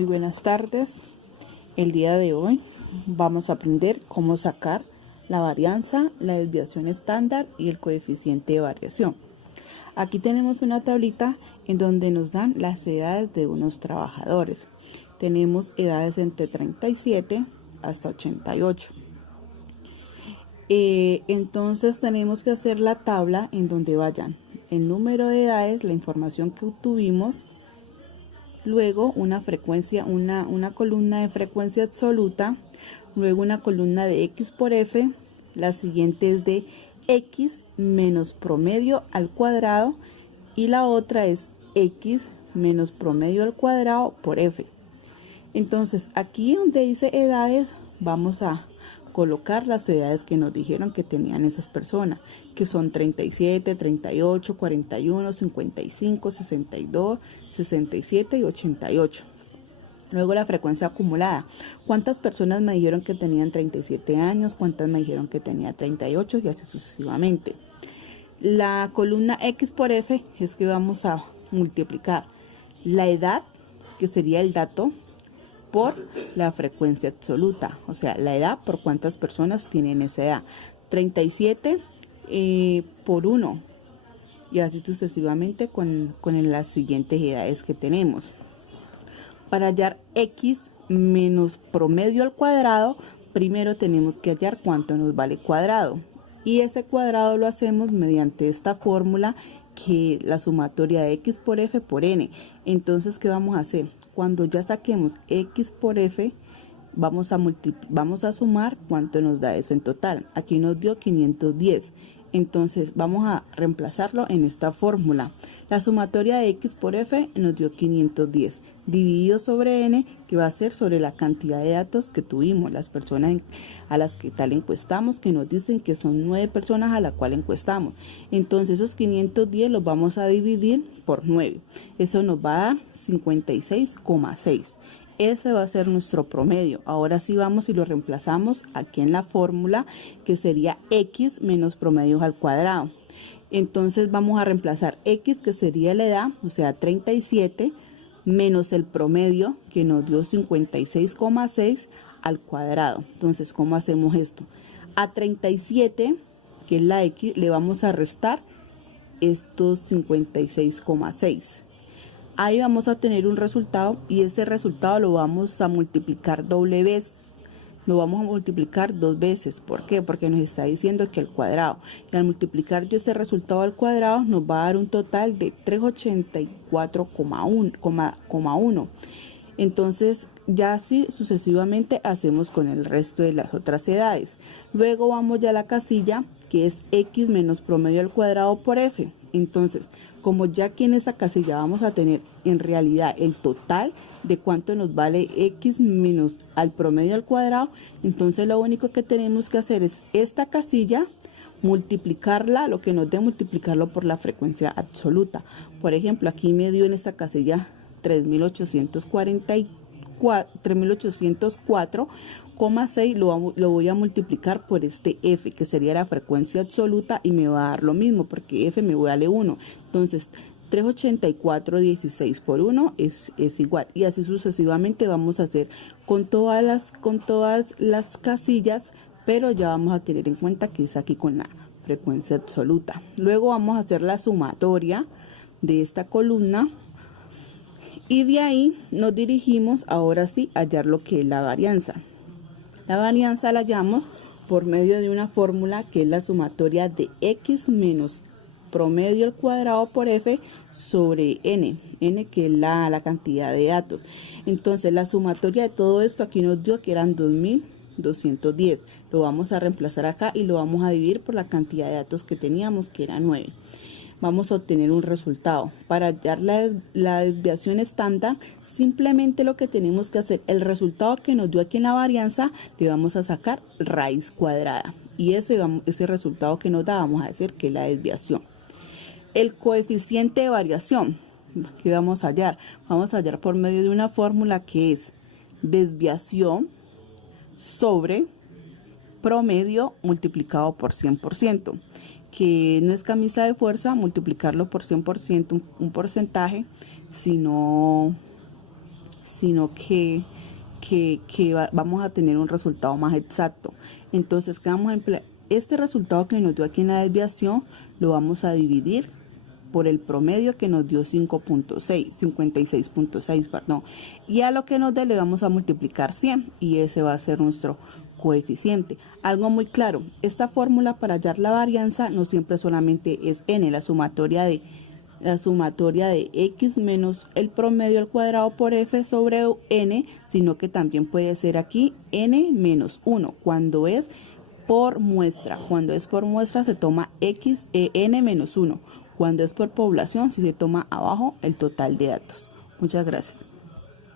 Muy buenas tardes. El día de hoy vamos a aprender cómo sacar la varianza, la desviación estándar y el coeficiente de variación. Aquí tenemos una tablita en donde nos dan las edades de unos trabajadores. Tenemos edades entre 37 hasta 88. Entonces tenemos que hacer la tabla en donde vayan el número de edades, la información que obtuvimos, luego una frecuencia, una columna de frecuencia absoluta, luego una columna de X por F, la siguiente es de X menos promedio al cuadrado y la otra es X menos promedio al cuadrado por F. Entonces aquí donde dice edades vamos a colocar las edades que nos dijeron que tenían esas personas, que son 37, 38, 41, 55, 62, 67 y 88. Luego la frecuencia acumulada. ¿Cuántas personas me dijeron que tenían 37 años? ¿Cuántas me dijeron que tenía 38? Y así sucesivamente. La columna X por F es que vamos a multiplicar la edad, que sería el dato, por la frecuencia absoluta, o sea, la edad por cuántas personas tienen esa edad. 37 por 1 y así sucesivamente con las siguientes edades que tenemos. Para hallar X menos promedio al cuadrado, primero tenemos que hallar cuánto nos vale cuadrado. Y ese cuadrado lo hacemos mediante esta fórmula, que la sumatoria de X por F por N. Entonces, ¿qué vamos a hacer? Cuando ya saquemos X por F, vamos a sumar cuánto nos da eso en total. Aquí nos dio 510. Entonces vamos a reemplazarlo en esta fórmula. La sumatoria de X por F nos dio 510 dividido sobre N, que va a ser sobre la cantidad de datos que tuvimos, las personas a las que tal encuestamos, que nos dicen que son 9 personas a la cual encuestamos. Entonces esos 510 los vamos a dividir por 9. Eso nos va a dar 56,6. Ese va a ser nuestro promedio. Ahora sí vamos y lo reemplazamos aquí en la fórmula, que sería X menos promedio al cuadrado. Entonces vamos a reemplazar X, que sería la edad, o sea 37, menos el promedio, que nos dio 56,6 al cuadrado. Entonces, ¿cómo hacemos esto? A 37, que es la X, le vamos a restar estos 56,6. Ahí vamos a tener un resultado y ese resultado lo vamos a multiplicar doble vez. Lo vamos a multiplicar dos veces. ¿Por qué? Porque nos está diciendo que al cuadrado. Y al multiplicar yo ese resultado al cuadrado nos va a dar un total de 384,1. Entonces ya así sucesivamente hacemos con el resto de las otras edades. Luego vamos ya a la casilla, que es X menos promedio al cuadrado por F. Entonces, como ya aquí en esta casilla vamos a tener en realidad el total de cuánto nos vale X menos al promedio al cuadrado, entonces lo único que tenemos que hacer es esta casilla, multiplicarla, lo que nos dé multiplicarlo por la frecuencia absoluta. Por ejemplo, aquí me dio en esta casilla 3.804,6, lo voy a multiplicar por este F, que sería la frecuencia absoluta, y me va a dar lo mismo, porque F me vale 1. Entonces, 384,16 por 1 es igual. Y así sucesivamente vamos a hacer con todas las casillas, pero ya vamos a tener en cuenta que es aquí con la frecuencia absoluta. Luego vamos a hacer la sumatoria de esta columna. Y de ahí nos dirigimos ahora sí a hallar lo que es la varianza. La varianza la hallamos por medio de una fórmula, que es la sumatoria de X menos promedio al cuadrado por F sobre N, que es la cantidad de datos. Entonces la sumatoria de todo esto aquí nos dio que eran 2.210. Lo vamos a reemplazar acá y lo vamos a dividir por la cantidad de datos que teníamos, que era 9. Vamos a obtener un resultado. Para hallar la desviación estándar, simplemente lo que tenemos que hacer, el resultado que nos dio aquí en la varianza, le vamos a sacar raíz cuadrada. Y ese resultado que nos da, vamos a decir que es la desviación. El coeficiente de variación, ¿qué vamos a hallar? Vamos a hallar por medio de una fórmula, que es desviación sobre promedio multiplicado por 100%. Que no es camisa de fuerza multiplicarlo por 100%, un porcentaje, sino sino que vamos a tener un resultado más exacto. Entonces, ¿qué vamos a emplear? Este resultado que nos dio aquí en la desviación lo vamos a dividir por el promedio que nos dio 56.6, perdón. Y a lo que nos dé le vamos a multiplicar 100 y ese va a ser nuestro coeficiente. Algo muy claro, esta fórmula para hallar la varianza no siempre solamente es n, la sumatoria de x menos el promedio al cuadrado por f sobre n, sino que también puede ser aquí n menos 1 cuando es por muestra. Cuando es por muestra se toma n menos 1. Cuando es por población, si se toma abajo el total de datos. Muchas gracias.